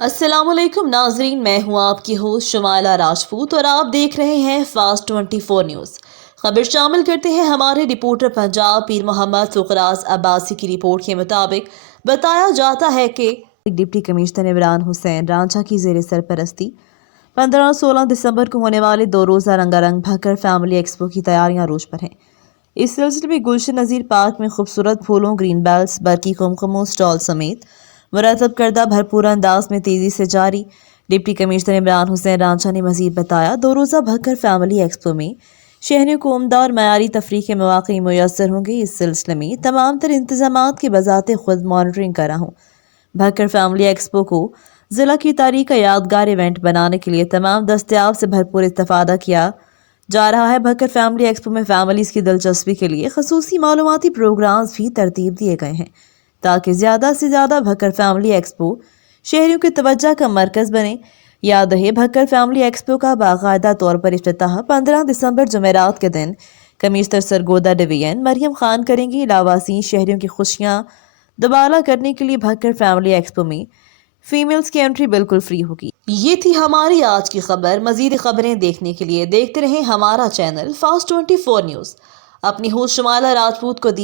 अस्सलाम वालेकुम नाजरीन, मैं हूं आपकी होस्ट शुमाइला राजपूत और आप देख रहे हैं फास्ट 24 न्यूज़। खबर शामिल करते हैं हमारे रिपोर्टर पंजाब पीर मोहम्मद फुकराज अब्बासी की रिपोर्ट के मुताबिक बताया जाता है कि डिप्टी कमिश्नर इमरान हुसैन रांझा की ज़ेर सरपरस्ती 15 और 16 दिसंबर को होने वाले 2 रोज़ा रंगारंग भक्कर फैमिली एक्सपो की तैयारियां रोज पर हैं। इस सिलसिले में गुलशन नज़ीर पार्क में खूबसूरत फूलों, ग्रीन बेल्स, बरकी कुमकुमों स्टॉल समेत मुरतब करदा भरपूर अंदाज में तेजी से जारी। डिप्टी कमिश्नर इमरान हुसैन रांझा ने मजीद बताया, 2 रोज़ा भक्कर फैमिली एक्सपो में शहरियों को उम्दा और मयारी तफरीह के मौके मुयस्सर होंगे। इस सिलसिले में तमाम तर इंतजामात की बजाते खुद मॉनिटरिंग कर रहा हूँ। भक्कर फैमिली एक्सपो को ज़िला की तारीख का यादगार इवेंट बनाने के लिए तमाम दस्तयाब से भरपूर इस्तेफादा किया जा रहा है। भक्कर फैमिली एक्सपो में फैमिलीज़ की दिलचस्पी के लिए खसूसी मालूमाती प्रोग्राम्स भी तरतीब दिए गए हैं ताकि ज़्यादा से ज़्यादा भक्कर फैमिली एक्सपो शहरियों की तवज्जो का मरकज़ बने। याद रहे, भक्कर फैमिली एक्सपो का बाकायदा तौर पर इफ्तिताह 15 दिसंबर जुमेरात के दिन कमिश्नर सरगोदा डिवीजन मरियम खान करेंगी। लावासी शहरियों की खुशियाँ दोबारा करने के लिए भक्कर फैमिली एक्सपो में फीमेल्स की एंट्री बिल्कुल फ्री होगी। ये थी हमारी आज की खबर। मजीद खबरें देखने के लिए देखते रहें हमारा चैनल फास्ट 24 न्यूज़। अपनी होस्ट शुमाइला राजपूत को दी